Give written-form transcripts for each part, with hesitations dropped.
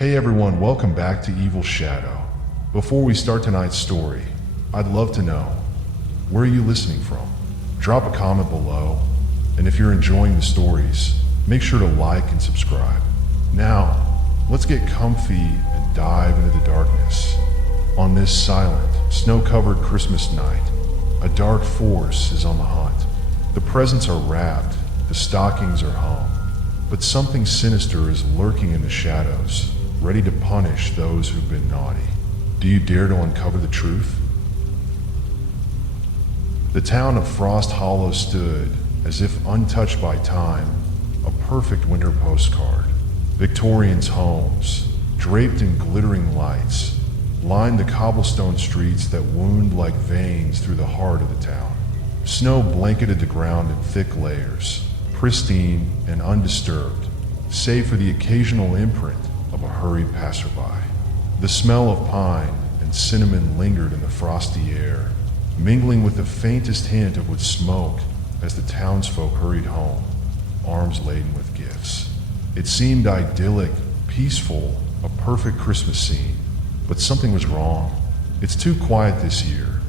Hey everyone, welcome back to Evil Shadow. Before we start tonight's story, I'd love to know, where are you listening from? Drop a comment below, and if you're enjoying the stories, make sure to like and subscribe. Now, let's get comfy and dive into the darkness. On this silent, snow-covered Christmas night, a dark force is on the hunt. The presents are wrapped, the stockings are hung, but something sinister is lurking in the shadows, ready to punish those who've been naughty. Do you dare to uncover the truth? The town of Frost Hollow stood, as if untouched by time, a perfect winter postcard. Victorians' homes, draped in glittering lights, lined the cobblestone streets that wound like veins through the heart of the town. Snow blanketed the ground in thick layers, pristine and undisturbed, save for the occasional imprint of a hurried passerby. The smell of pine and cinnamon lingered in the frosty air, mingling with the faintest hint of wood smoke as the townsfolk hurried home, arms laden with gifts. It seemed idyllic, peaceful, a perfect Christmas scene, but something was wrong. "It's too quiet this year,"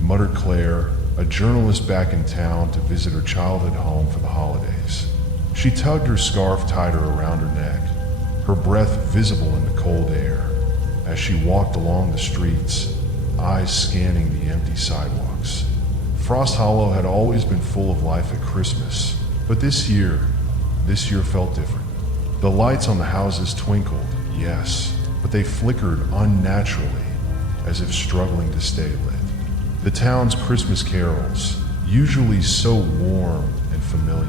muttered Claire, a journalist back in town to visit her childhood home for the holidays. She tugged her scarf tighter around her neck, her breath visible in the cold air, as she walked along the streets, eyes scanning the empty sidewalks. Frost Hollow had always been full of life at Christmas, but this year felt different. The lights on the houses twinkled, yes, but they flickered unnaturally, as if struggling to stay lit. The town's Christmas carols, usually so warm and familiar,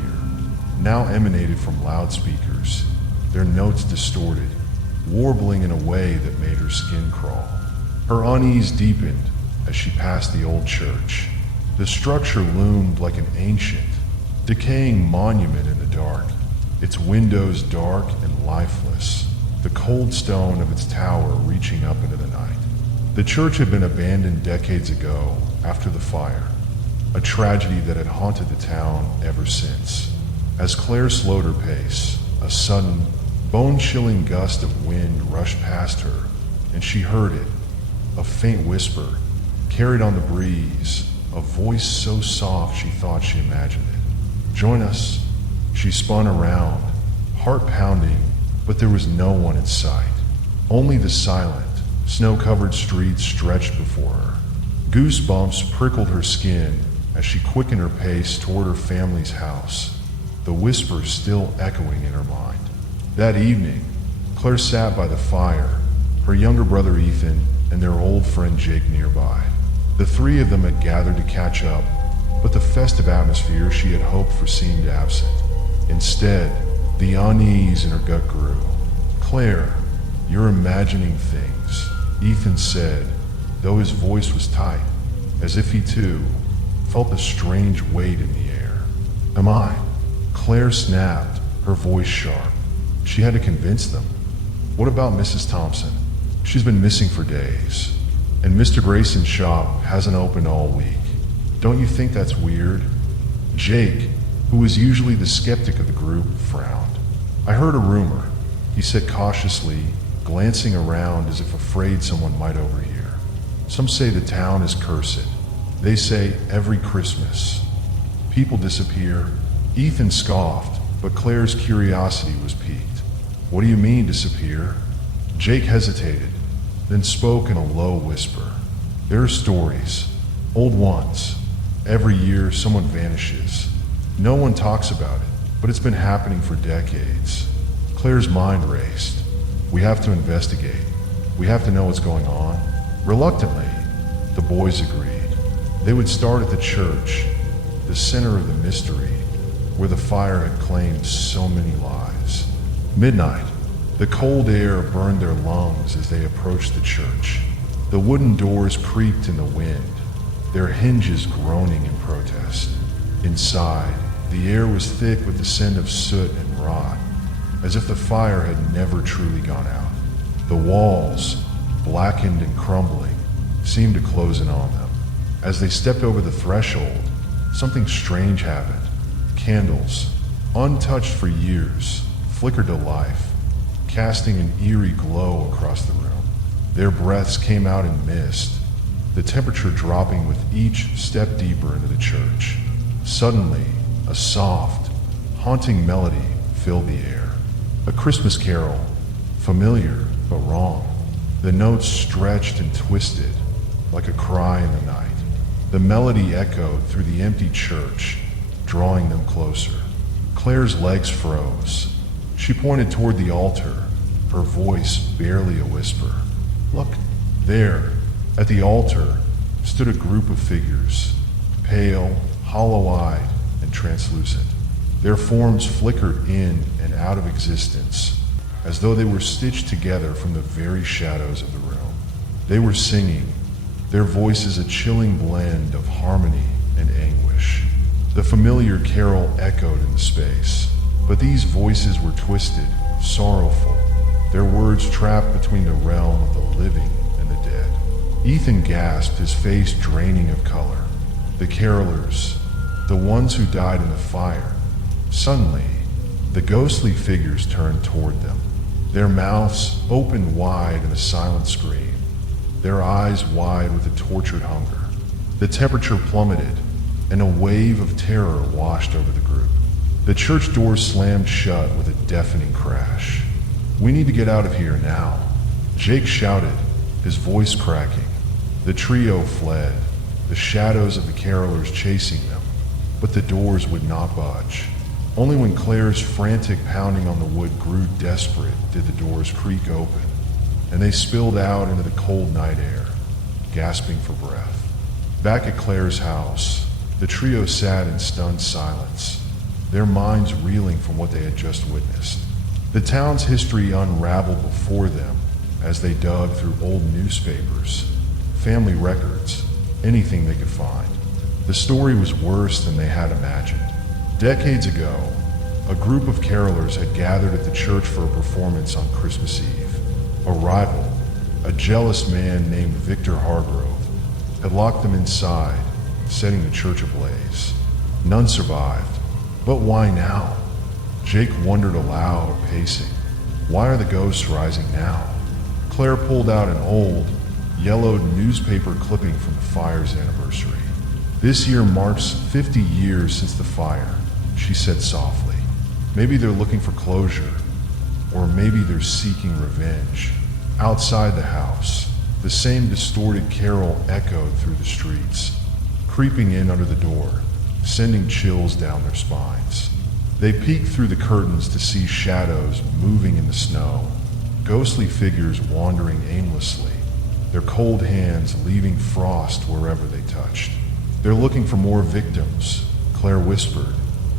now emanated from loudspeakers, their notes distorted, warbling in a way that made her skin crawl. Her unease deepened as she passed the old church. The structure loomed like an ancient, decaying monument in the dark, its windows dark and lifeless, the cold stone of its tower reaching up into the night. The church had been abandoned decades ago after the fire, a tragedy that had haunted the town ever since. As Claire slowed her pace, a sudden, bone-chilling gust of wind rushed past her, and she heard it, a faint whisper, carried on the breeze, a voice so soft she thought she imagined it. "Join us." She spun around, heart pounding, but there was no one in sight. Only the silent, snow-covered streets stretched before her. Goosebumps prickled her skin as she quickened her pace toward her family's house, the whisper still echoing in her mind. That evening, Claire sat by the fire, her younger brother Ethan and their old friend Jake nearby. The three of them had gathered to catch up, but the festive atmosphere she had hoped for seemed absent. Instead, the unease in her gut grew. "Claire, you're imagining things," Ethan said, though his voice was tight, as if he too felt a strange weight in the air. "Am I?" Claire snapped, her voice sharp. She had to convince them. "What about Mrs. Thompson? She's been missing for days, and Mr. Grayson's shop hasn't opened all week. Don't you think that's weird?" Jake, who was usually the skeptic of the group, frowned. "I heard a rumor," he said cautiously, glancing around as if afraid someone might overhear. "Some say the town is cursed. They say every Christmas people disappear." Ethan scoffed, but Claire's curiosity was piqued. "What do you mean, disappear?" Jake hesitated, then spoke in a low whisper. "There are stories, old ones. Every year someone vanishes. No one talks about it, but it's been happening for decades." Claire's mind raced. "We have to investigate. We have to know what's going on." Reluctantly, the boys agreed. They would start at the church, the center of the mystery, where the fire had claimed so many lives. Midnight, the cold air burned their lungs as they approached the church. The wooden doors creaked in the wind, their hinges groaning in protest. Inside, the air was thick with the scent of soot and rot, as if the fire had never truly gone out. The walls, blackened and crumbling, seemed to close in on them. As they stepped over the threshold, something strange happened. Candles, untouched for years, flickered to life, casting an eerie glow across the room. Their breaths came out in mist, the temperature dropping with each step deeper into the church. Suddenly, a soft, haunting melody filled the air. A Christmas carol, familiar but wrong. The notes stretched and twisted like a cry in the night. The melody echoed through the empty church, drawing them closer. Claire's legs froze. She pointed toward the altar, her voice barely a whisper. Look, there, at the altar, stood a group of figures, pale, hollow-eyed, and translucent. Their forms flickered in and out of existence, as though they were stitched together from the very shadows of the room. They were singing, their voices a chilling blend of harmony and anguish. The familiar carol echoed in the space, but these voices were twisted, sorrowful, their words trapped between the realm of the living and the dead. Ethan gasped, his face draining of color. The carolers, the ones who died in the fire. Suddenly, the ghostly figures turned toward them, their mouths opened wide in a silent scream, their eyes wide with a tortured hunger. The temperature plummeted, and a wave of terror washed over the group. The church doors slammed shut with a deafening crash. We need to get out of here now, Jake shouted, his voice cracking. The trio fled, the shadows of the carolers chasing them, but the doors would not budge. Only when Claire's frantic pounding on the wood grew desperate did the doors creak open, and they spilled out into the cold night air, gasping for breath. Back at Claire's house, the trio sat in stunned silence, their minds reeling from what they had just witnessed. The town's history unraveled before them as they dug through old newspapers, family records, anything they could find. The story was worse than they had imagined. Decades ago, a group of carolers had gathered at the church for a performance on Christmas Eve. A rival, a jealous man named Victor Hargrove, had locked them inside, setting the church ablaze. None survived. But why now? Jake wondered aloud, pacing. Why are the ghosts rising now? Claire pulled out an old, yellowed newspaper clipping from the fire's anniversary. This year marks 50 years since the fire, she said softly. Maybe they're looking for closure, or maybe they're seeking revenge. Outside the house, the same distorted carol echoed through the streets, creeping in under the door, sending chills down their spines. They peeked through the curtains to see shadows moving in the snow, ghostly figures wandering aimlessly, their cold hands leaving frost wherever they touched. They're looking for more victims, Claire whispered,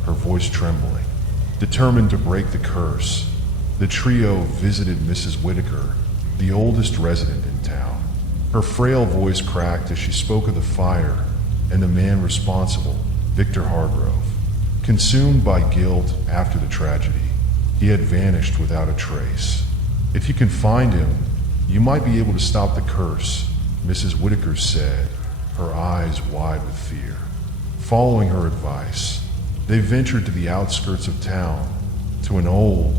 her voice trembling. Determined to break the curse, the trio visited Mrs. Whitaker, the oldest resident in town. Her frail voice cracked as she spoke of the fire and the man responsible, Victor Hargrove. Consumed by guilt after the tragedy, he had vanished without a trace. If you can find him, you might be able to stop the curse, Mrs. Whitaker said, her eyes wide with fear. Following her advice, they ventured to the outskirts of town, to an old,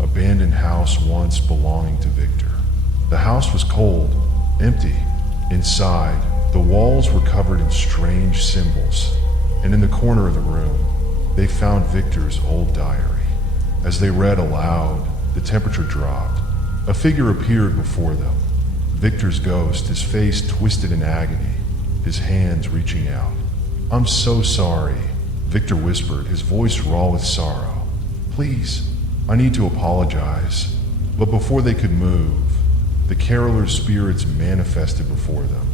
abandoned house once belonging to Victor. The house was cold, empty. Inside, the walls were covered in strange symbols, and in the corner of the room, they found Victor's old diary. As they read aloud, the temperature dropped. A figure appeared before them. Victor's ghost, his face twisted in agony, his hands reaching out. "I'm so sorry," Victor whispered, his voice raw with sorrow. "Please, I need to apologize." But before they could move, the carolers' spirits manifested before them,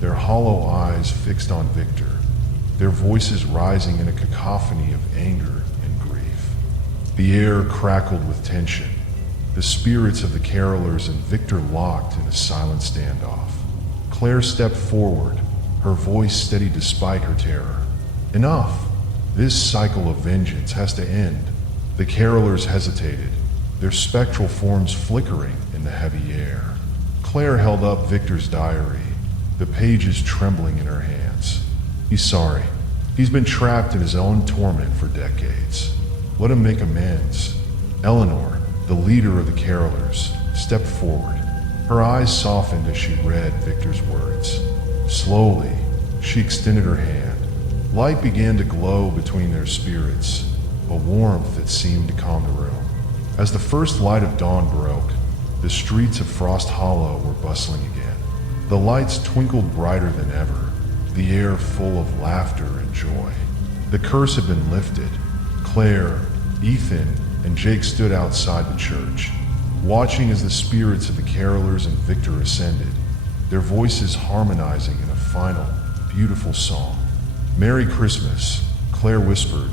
their hollow eyes fixed on Victor, their voices rising in a cacophony of anger and grief. The air crackled with tension. The spirits of the carolers and Victor locked in a silent standoff. Claire stepped forward, her voice steady despite her terror. "Enough! This cycle of vengeance has to end." The carolers hesitated, their spectral forms flickering in the heavy air. Claire held up Victor's diary, the pages trembling in her hands. "He's sorry. He's been trapped in his own torment for decades. Let him make amends." Eleanor, the leader of the carolers, stepped forward. Her eyes softened as she read Victor's words. Slowly, she extended her hand. Light began to glow between their spirits, a warmth that seemed to calm the room. As the first light of dawn broke, the streets of Frost Hollow were bustling again. The lights twinkled brighter than ever, the air full of laughter and joy. The curse had been lifted. Claire, Ethan, and Jake stood outside the church, watching as the spirits of the carolers and Victor ascended, their voices harmonizing in a final, beautiful song. "Merry Christmas," Claire whispered,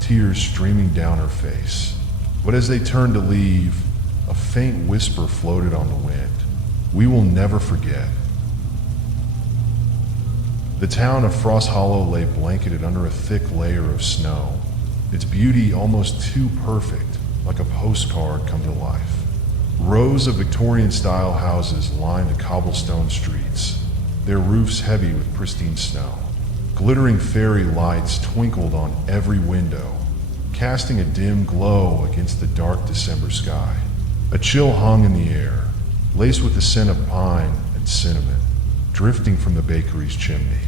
tears streaming down her face. But as they turned to leave, a faint whisper floated on the wind. "We will never forget." The town of Frost Hollow lay blanketed under a thick layer of snow, its beauty almost too perfect, like a postcard come to life. Rows of Victorian-style houses lined the cobblestone streets, their roofs heavy with pristine snow. Glittering fairy lights twinkled on every window, casting a dim glow against the dark December sky. A chill hung in the air, laced with the scent of pine and cinnamon, drifting from the bakery's chimney.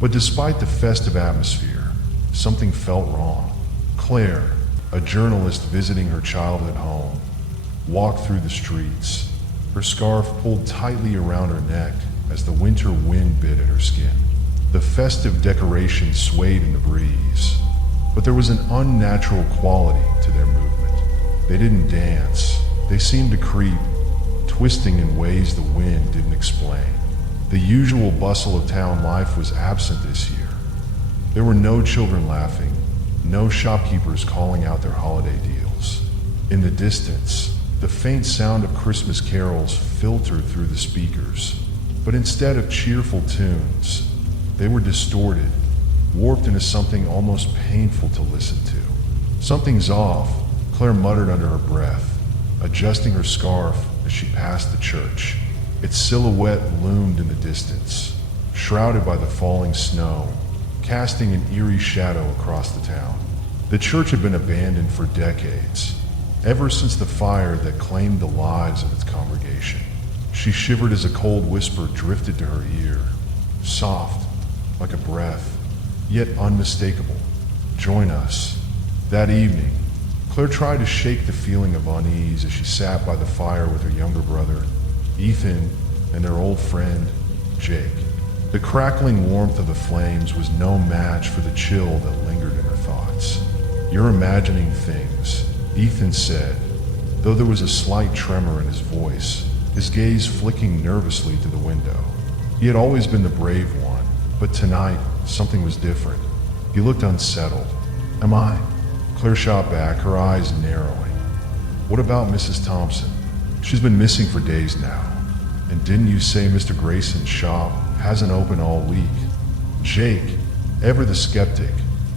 But despite the festive atmosphere, something felt wrong. Claire, a journalist visiting her childhood home, walked through the streets, her scarf pulled tightly around her neck as the winter wind bit at her skin. The festive decorations swayed in the breeze, but there was an unnatural quality to their movement. They didn't dance, they seemed to creep, twisting in ways the wind didn't explain. The usual bustle of town life was absent this year. There were no children laughing, no shopkeepers calling out their holiday deals. In the distance, the faint sound of Christmas carols filtered through the speakers, but instead of cheerful tunes, they were distorted, warped into something almost painful to listen to. "Something's off," Claire muttered under her breath, adjusting her scarf as she passed the church. Its silhouette loomed in the distance, shrouded by the falling snow, casting an eerie shadow across the town. The church had been abandoned for decades, ever since the fire that claimed the lives of its congregation. She shivered as a cold whisper drifted to her ear, soft, like a breath, yet unmistakable. "Join us." That evening, Claire tried to shake the feeling of unease as she sat by the fire with her younger brother, Ethan, and their old friend, Jake. The crackling warmth of the flames was no match for the chill that lingered in her thoughts. "You're imagining things," Ethan said, though there was a slight tremor in his voice, his gaze flicking nervously to the window. He had always been the brave one, but tonight something was different. He looked unsettled. "Am I?" Claire shot back, her eyes narrowing. "What about Mrs. Thompson? She's been missing for days now. And didn't you say Mr. Grayson's shop hasn't opened all week?" Jake, ever the skeptic,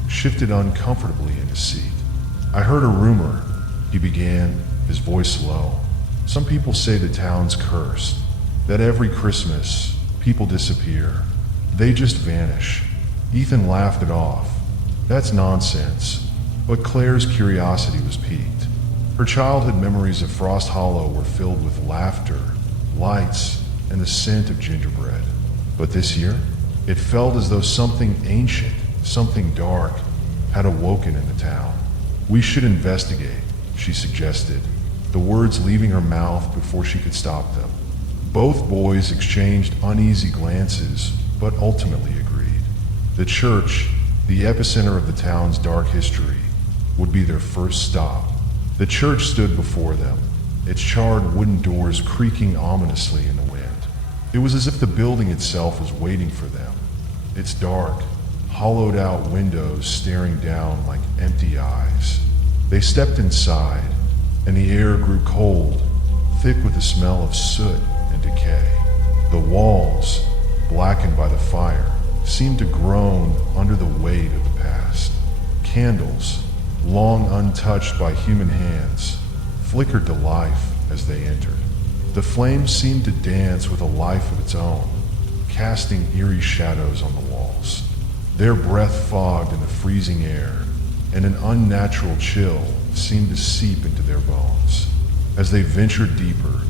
shifted uncomfortably in his seat. "I heard a rumor," he began, his voice low. "Some people say the town's cursed, that every Christmas, people disappear. They just vanish." Ethan laughed it off. "That's nonsense." But Claire's curiosity was piqued. Her childhood memories of Frost Hollow were filled with laughter, lights, and the scent of gingerbread. But this year, it felt as though something ancient, something dark, had awoken in the town. "We should investigate," she suggested, the words leaving her mouth before she could stop them. Both boys exchanged uneasy glances, but ultimately agreed. The church, the epicenter of the town's dark history, would be their first stop. The church stood before them, its charred wooden doors creaking ominously in the wind. It was as if the building itself was waiting for them, its dark, hollowed-out windows staring down like empty eyes. They stepped inside, and the air grew cold, thick with the smell of soot and decay. The walls, blackened by the fire, seemed to groan under the weight of the past. Candles, long untouched by human hands, flickered to life as they entered. The flames seemed to dance with a life of its own, casting eerie shadows on the walls. Their breath fogged in the freezing air, and an unnatural chill seemed to seep into their bones. As they ventured deeper,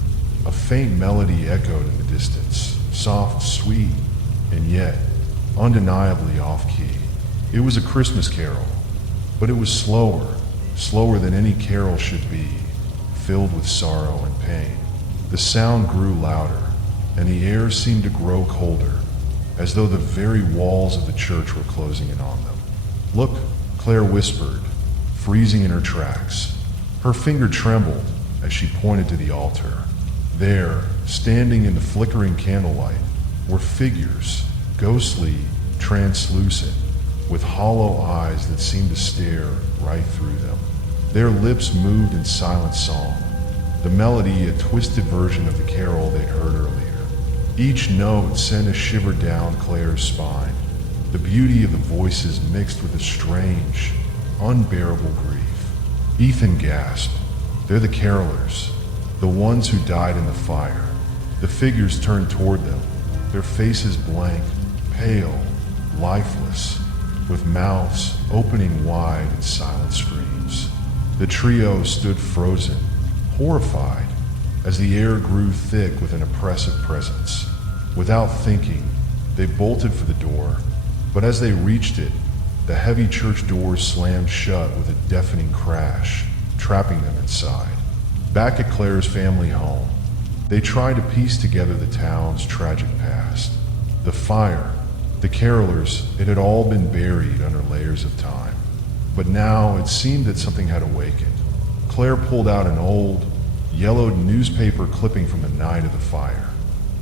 a faint melody echoed in the distance, soft, sweet, and yet undeniably off-key. It was a Christmas carol, but it was slower than any carol should be, filled with sorrow and pain. The sound grew louder, and the air seemed to grow colder, as though the very walls of the church were closing in on them. "Look," Claire whispered, freezing in her tracks. Her finger trembled as she pointed to the altar. There, standing in the flickering candlelight, were figures, ghostly, translucent, with hollow eyes that seemed to stare right through them. Their lips moved in silent song, the melody a twisted version of the carol they'd heard earlier. Each note sent a shiver down Claire's spine, the beauty of the voices mixed with a strange, unbearable grief. Ethan gasped. "They're the carolers, the ones who died in the fire." The figures turned toward them, their faces blank, pale, lifeless, with mouths opening wide in silent screams. The trio stood frozen, horrified, as the air grew thick with an oppressive presence. Without thinking, they bolted for the door, but as they reached it, the heavy church doors slammed shut with a deafening crash, trapping them inside. Back at Claire's family home, they tried to piece together the town's tragic past. The fire, the carolers, it had all been buried under layers of time. But now it seemed that something had awakened. Claire pulled out an old, yellowed newspaper clipping from the night of the fire.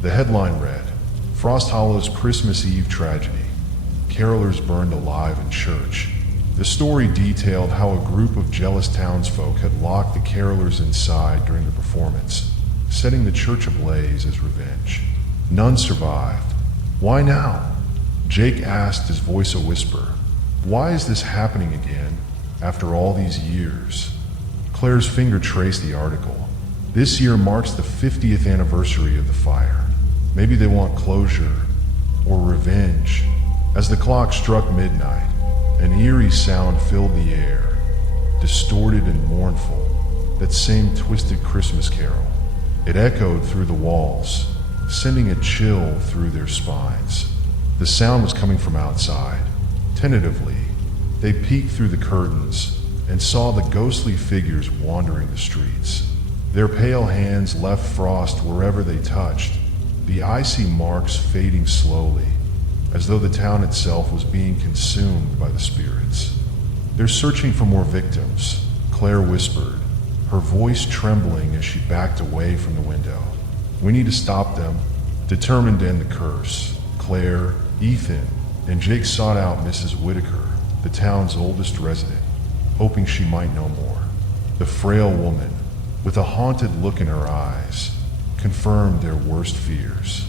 The headline read, "Frost Hollow's Christmas Eve Tragedy. Carolers burned alive in church." The story detailed how a group of jealous townsfolk had locked the carolers inside during the performance, setting the church ablaze as revenge. None survived. "Why now?" Jake asked, his voice a whisper. "Why is this happening again after all these years?" Claire's finger traced the article. "This year marks the 50th anniversary of the fire. Maybe they want closure or revenge." As the clock struck midnight, an eerie sound filled the air, distorted and mournful, that same twisted Christmas carol. It echoed through the walls, sending a chill through their spines. The sound was coming from outside. Tentatively, they peeked through the curtains and saw the ghostly figures wandering the streets. Their pale hands left frost wherever they touched, the icy marks fading slowly, as though the town itself was being consumed by the spirits. "They're searching for more victims," Claire whispered, her voice trembling as she backed away from the window. "We need to stop them." Determined to end the curse, Claire, Ethan, and Jake sought out Mrs. Whitaker, the town's oldest resident, hoping she might know more. The frail woman, with a haunted look in her eyes, confirmed their worst fears.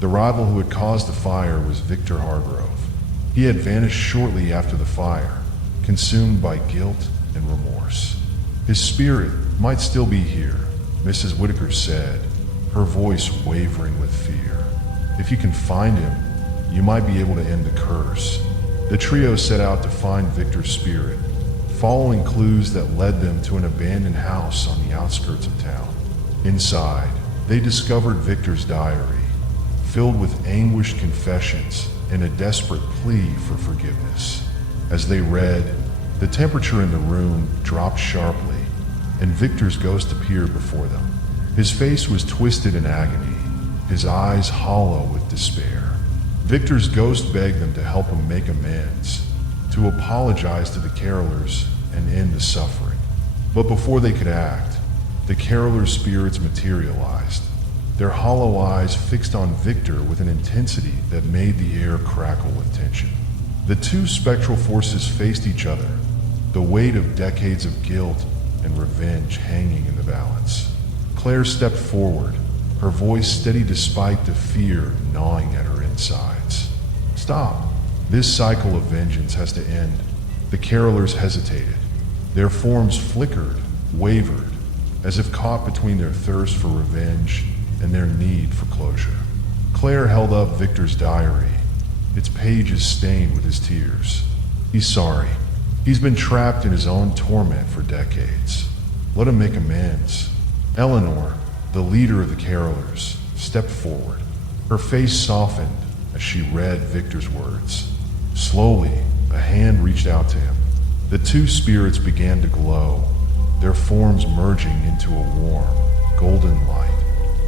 The rival who had caused the fire was Victor Hargrove. He had vanished shortly after the fire, consumed by guilt and remorse. "His spirit might still be here," Mrs. Whitaker said, her voice wavering with fear. "If you can find him, you might be able to end the curse." The trio set out to find Victor's spirit, following clues that led them to an abandoned house on the outskirts of town. Inside, they discovered Victor's diary, filled with anguished confessions and a desperate plea for forgiveness. As they read, the temperature in the room dropped sharply, and Victor's ghost appeared before them. His face was twisted in agony, his eyes hollow with despair. Victor's ghost begged them to help him make amends, to apologize to the carolers and end the suffering. But before they could act, the carolers' spirits materialized, their hollow eyes fixed on Victor with an intensity that made the air crackle with tension. The two spectral forces faced each other, the weight of decades of guilt and revenge hanging in the balance. Claire stepped forward, her voice steady despite the fear gnawing at her insides. "Stop. This cycle of vengeance has to end." The carolers hesitated. Their forms flickered, wavered, as if caught between their thirst for revenge and their need for closure. Claire held up Victor's diary, its pages stained with his tears. "He's sorry. He's been trapped in his own torment for decades. Let him make amends." Eleanor, the leader of the carolers, stepped forward. Her face softened as she read Victor's words. Slowly, a hand reached out to him. The two spirits began to glow, their forms merging into a warm, golden light.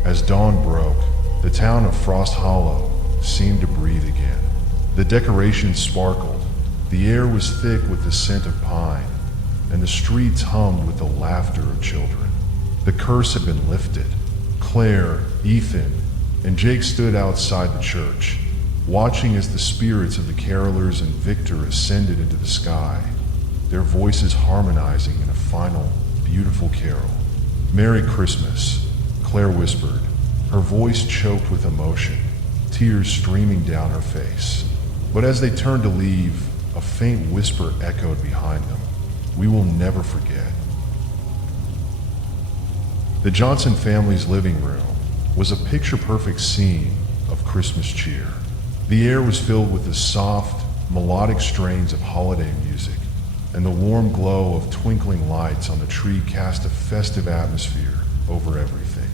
As dawn broke, the town of Frost Hollow seemed to breathe again. The decorations sparkled, the air was thick with the scent of pine, and the streets hummed with the laughter of children. The curse had been lifted. Claire, Ethan, and Jake stood outside the church, watching as the spirits of the carolers and Victor ascended into the sky, their voices harmonizing in a final, beautiful carol. "Merry Christmas," Claire whispered, her voice choked with emotion, tears streaming down her face. But as they turned to leave, a faint whisper echoed behind them. "We will never forget." The Johnson family's living room was a picture-perfect scene of Christmas cheer. The air was filled with the soft, melodic strains of holiday music, and the warm glow of twinkling lights on the tree cast a festive atmosphere over everything.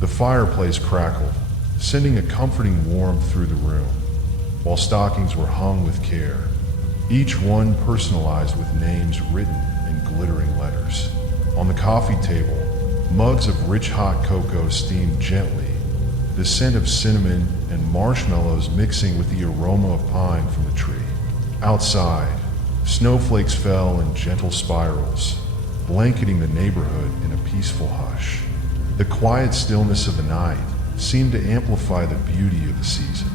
The fireplace crackled, sending a comforting warmth through the room, while stockings were hung with care, each one personalized with names written in glittering letters. On the coffee table, mugs of rich hot cocoa steamed gently, the scent of cinnamon and marshmallows mixing with the aroma of pine from the tree. Outside, snowflakes fell in gentle spirals, blanketing the neighborhood in a peaceful hush. The quiet stillness of the night seemed to amplify the beauty of the season.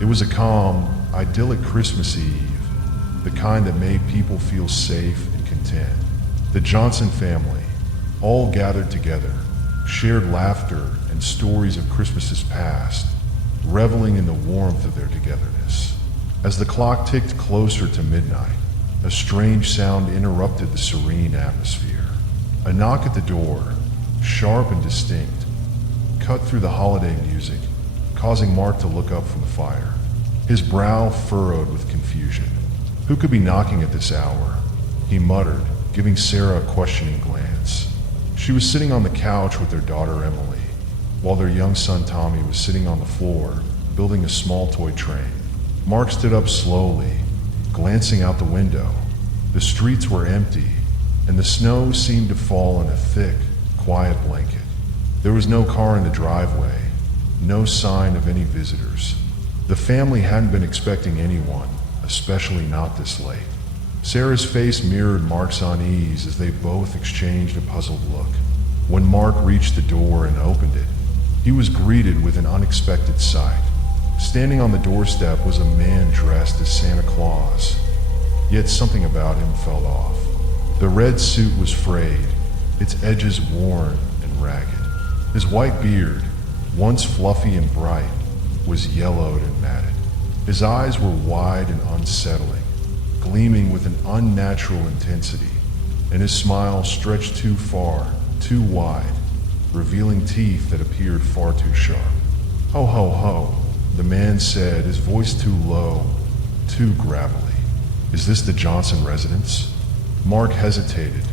It was a calm, idyllic Christmas Eve, the kind that made people feel safe and content. The Johnson family, all gathered together, shared laughter and stories of Christmases past, reveling in the warmth of their togetherness. As the clock ticked closer to midnight, a strange sound interrupted the serene atmosphere. A knock at the door, sharp and distinct, cut through the holiday music, causing Mark to look up from the fire, his brow furrowed with confusion. "Who could be knocking at this hour?" he muttered, giving Sarah a questioning glance. She was sitting on the couch with their daughter Emily, while their young son Tommy was sitting on the floor, building a small toy train. Mark stood up slowly, glancing out the window. The streets were empty, and the snow seemed to fall in a thick, quiet blanket. There was no car in the driveway, no sign of any visitors. The family hadn't been expecting anyone, especially not this late. Sarah's face mirrored Mark's unease as they both exchanged a puzzled look. When Mark reached the door and opened it, he was greeted with an unexpected sight. Standing on the doorstep was a man dressed as Santa Claus, yet something about him felt off. The red suit was frayed, its edges worn and ragged. His white beard, once fluffy and bright, was yellowed and matted. His eyes were wide and unsettling, gleaming with an unnatural intensity, and his smile stretched too far, too wide, revealing teeth that appeared far too sharp. "Ho, ho, ho," the man said, his voice too low, too gravelly. "Is this the Johnson residence?" Mark hesitated,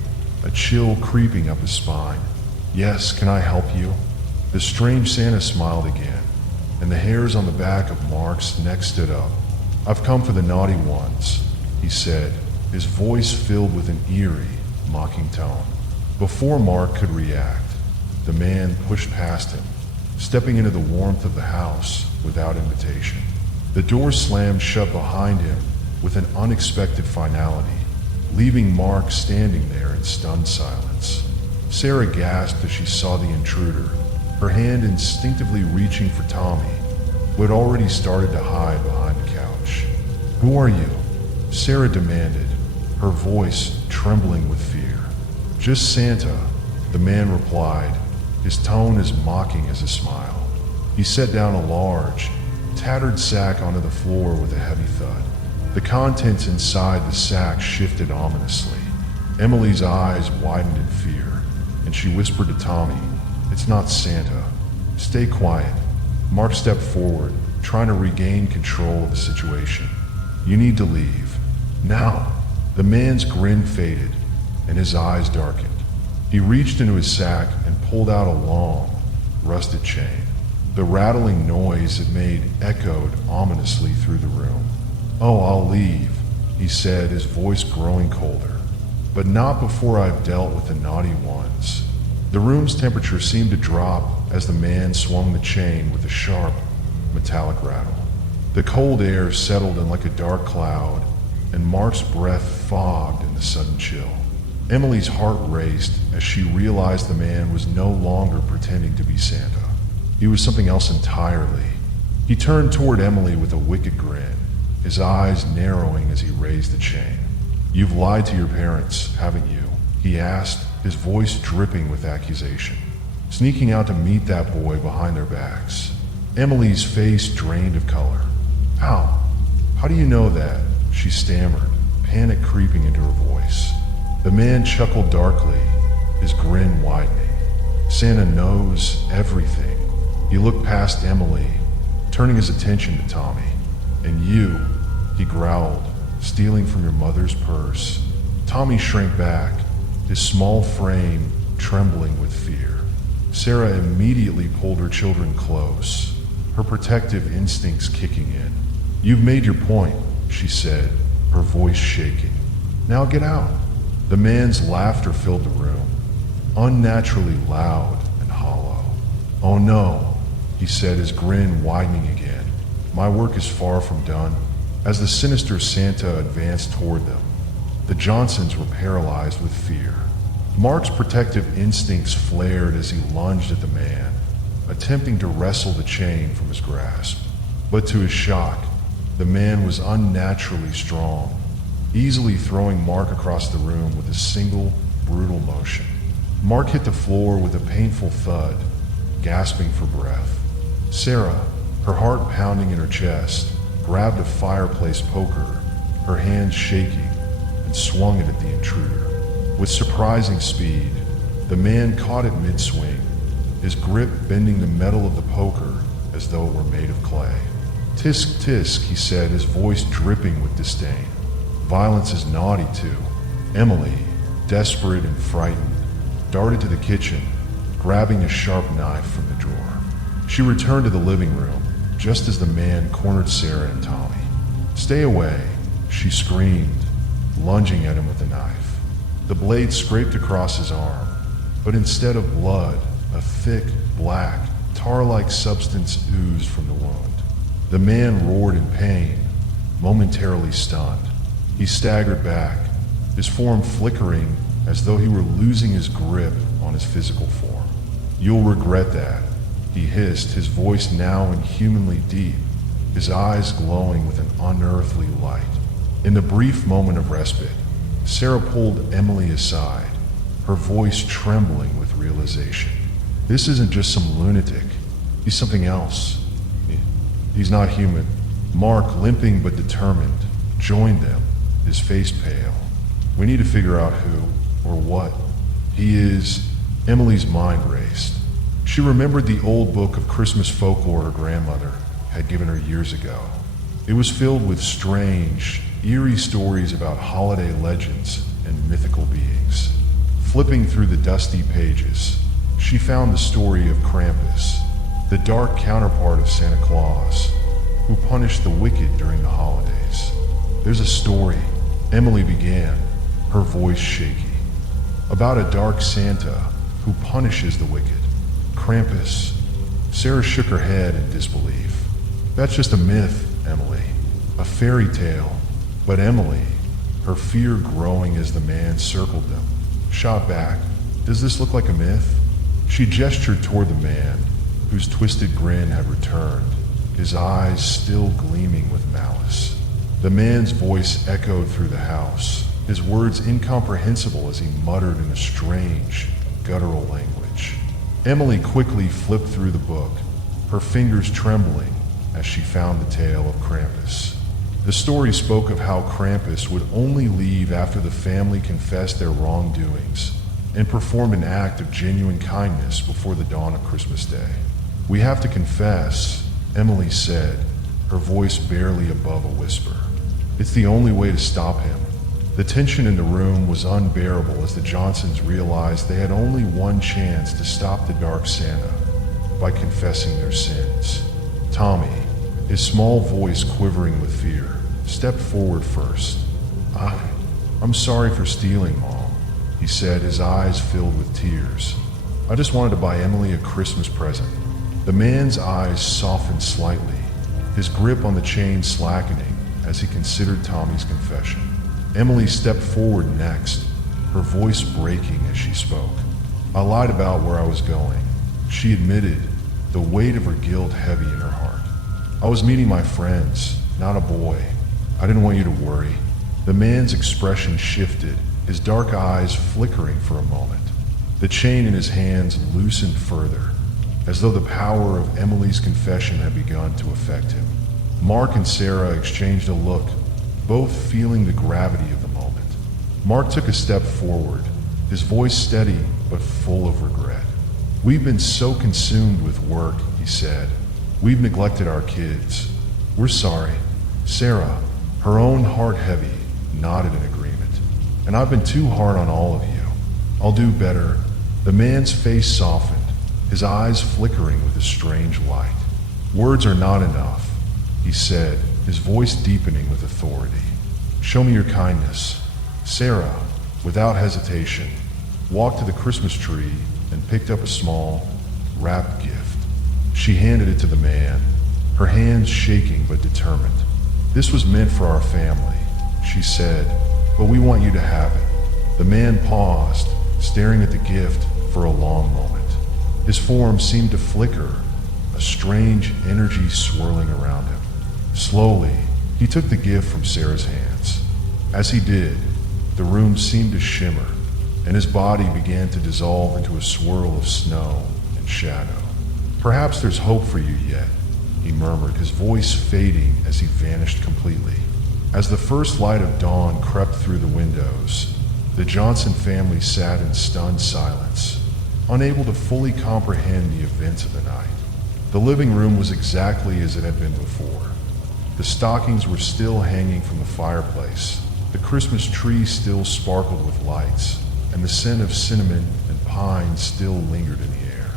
a chill creeping up his spine. "Yes, can I help you?" The strange Santa smiled again, and the hairs on the back of Mark's neck stood up. "I've come for the naughty ones," he said, his voice filled with an eerie, mocking tone. Before Mark could react, the man pushed past him, stepping into the warmth of the house without invitation. The door slammed shut behind him with an unexpected finality, leaving Mark standing there in stunned silence. Sarah gasped as she saw the intruder, her hand instinctively reaching for Tommy, who had already started to hide behind the couch. "Who are you?" Sarah demanded, her voice trembling with fear. "Just Santa," the man replied, his tone as mocking as a smile. He set down a large, tattered sack onto the floor with a heavy thud. The contents inside the sack shifted ominously. Emily's eyes widened in fear, and she whispered to Tommy, "It's not Santa. Stay quiet." Mark stepped forward, trying to regain control of the situation. "You need to leave. Now." The man's grin faded, and his eyes darkened. He reached into his sack and pulled out a long, rusted chain. The rattling noise it made echoed ominously through the room. "Oh, I'll leave," he said, his voice growing colder. "But not before I've dealt with the naughty ones." The room's temperature seemed to drop as the man swung the chain with a sharp, metallic rattle. The cold air settled in like a dark cloud, and Mark's breath fogged in the sudden chill. Emily's heart raced as she realized the man was no longer pretending to be Santa. He was something else entirely. He turned toward Emily with a wicked grin, his eyes narrowing as he raised the chain. "You've lied to your parents, haven't you?" he asked, his voice dripping with accusation. "Sneaking out to meet that boy behind their backs." Emily's face drained of color. "How? How do you know that?" she stammered, panic creeping into her voice. The man chuckled darkly, his grin widening. "Santa knows everything." He looked past Emily, turning his attention to Tommy. "And you," he growled, "stealing from your mother's purse." Tommy shrank back, his small frame trembling with fear. Sarah immediately pulled her children close, her protective instincts kicking in. "You've made your point," she said, her voice shaking. "Now get out." The man's laughter filled the room, unnaturally loud and hollow. "Oh no," he said, his grin widening again. "My work is far from done." As the sinister Santa advanced toward them, the Johnsons were paralyzed with fear. Mark's protective instincts flared as he lunged at the man, attempting to wrestle the chain from his grasp. But to his shock, the man was unnaturally strong, easily throwing Mark across the room with a single, brutal motion. Mark hit the floor with a painful thud, gasping for breath. Sarah, her heart pounding in her chest, grabbed a fireplace poker, her hands shaking, and swung it at the intruder. With surprising speed, the man caught it mid-swing, his grip bending the metal of the poker as though it were made of clay. "Tisk, tisk," he said, his voice dripping with disdain. "Violence is naughty too." Emily, desperate and frightened, darted to the kitchen, grabbing a sharp knife from the drawer. She returned to the living room, just as the man cornered Sarah and Tommy. "Stay away," she screamed, lunging at him with the knife. The blade scraped across his arm, but instead of blood, a thick, black, tar-like substance oozed from the wound. The man roared in pain, momentarily stunned. He staggered back, his form flickering as though he were losing his grip on his physical form. "You'll regret that," he hissed, his voice now inhumanly deep, his eyes glowing with an unearthly light. In the brief moment of respite, Sarah pulled Emily aside, her voice trembling with realization. "This isn't just some lunatic. He's something else. He's not human." Mark, limping but determined, joined them, his face pale. "We need to figure out who, or what, he is." Emily's mind raced. She remembered the old book of Christmas folklore her grandmother had given her years ago. It was filled with strange, eerie stories about holiday legends and mythical beings. Flipping through the dusty pages, she found the story of Krampus, the dark counterpart of Santa Claus, who punished the wicked during the holidays. "There's a story," Emily began, her voice shaky, "about a dark Santa who punishes the wicked. Krampus." Sarah shook her head in disbelief. "That's just a myth, Emily, a fairy tale." But Emily, her fear growing as the man circled them, shot back. "Does this look like a myth?" She gestured toward the man, whose twisted grin had returned, his eyes still gleaming with malice. The man's voice echoed through the house, his words incomprehensible as he muttered in a strange, guttural language. Emily quickly flipped through the book, her fingers trembling as she found the tale of Krampus. The story spoke of how Krampus would only leave after the family confessed their wrongdoings and performed an act of genuine kindness before the dawn of Christmas Day. "We have to confess," Emily said, her voice barely above a whisper. "It's the only way to stop him." The tension in the room was unbearable as the Johnsons realized they had only one chance to stop the Dark Santa, by confessing their sins. Tommy, his small voice quivering with fear, stepped forward first. I'm sorry for stealing, Mom, he said, his eyes filled with tears. I just wanted to buy Emily a Christmas present. The man's eyes softened slightly, his grip on the chain slackening as he considered Tommy's confession. Emily stepped forward next, her voice breaking as she spoke. I lied about where I was going, she admitted, the weight of her guilt heavy in her heart. I was meeting my friends, not a boy. I didn't want you to worry. The man's expression shifted, his dark eyes flickering for a moment. The chain in his hands loosened further, as though the power of Emily's confession had begun to affect him. Mark and Sarah exchanged a look, both feeling the gravity of the moment. Mark took a step forward, his voice steady but full of regret. We've been so consumed with work, he said. We've neglected our kids. We're sorry. Sarah, her own heart heavy, nodded in agreement. And I've been too hard on all of you. I'll do better. The man's face softened, his eyes flickering with a strange light. Words are not enough, he said, his voice deepening with authority. Show me your kindness. Sarah, without hesitation, walked to the Christmas tree and picked up a small, wrapped gift. She handed it to the man, her hands shaking but determined. This was meant for our family, she said, but we want you to have it. The man paused, staring at the gift for a long moment. His form seemed to flicker, a strange energy swirling around him. Slowly, he took the gift from Sarah's hands. As he did, the room seemed to shimmer, and his body began to dissolve into a swirl of snow and shadow. Perhaps there's hope for you yet, he murmured, his voice fading as he vanished completely. As the first light of dawn crept through the windows, the Johnson family sat in stunned silence, unable to fully comprehend the events of the night. The living room was exactly as it had been before. The stockings were still hanging from the fireplace, the Christmas tree still sparkled with lights, and the scent of cinnamon and pine still lingered in the air.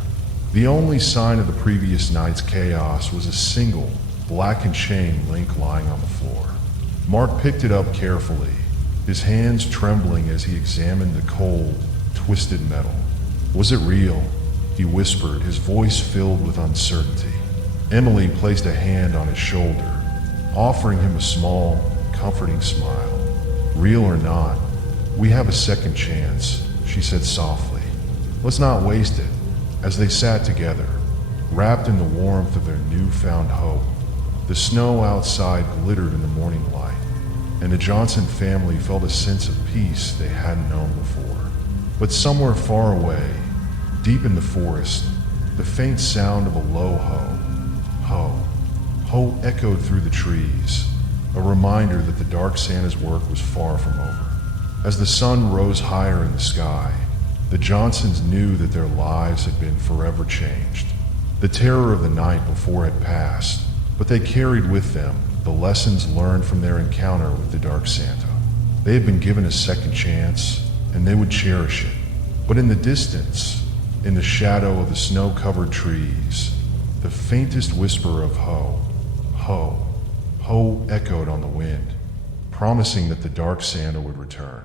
The only sign of the previous night's chaos was a single, blackened chain link lying on the floor. Mark picked it up carefully, his hands trembling as he examined the cold, twisted metal. Was it real? He whispered, his voice filled with uncertainty. Emily placed a hand on his shoulder, offering him a small, comforting smile. Real or not, we have a second chance, she said softly. Let's not waste it. As they sat together, wrapped in the warmth of their newfound hope, the snow outside glittered in the morning light, and the Johnson family felt a sense of peace they hadn't known before. But somewhere far away, deep in the forest, the faint sound of a low ho echoed through the trees, a reminder that the Dark Santa's work was far from over. As the sun rose higher in the sky, the Johnsons knew that their lives had been forever changed. The terror of the night before had passed, but they carried with them the lessons learned from their encounter with the Dark Santa. They had been given a second chance, and they would cherish it. But in the distance, in the shadow of the snow-covered trees, the faintest whisper of ho echoed on the wind, promising that the Dark Santa would return.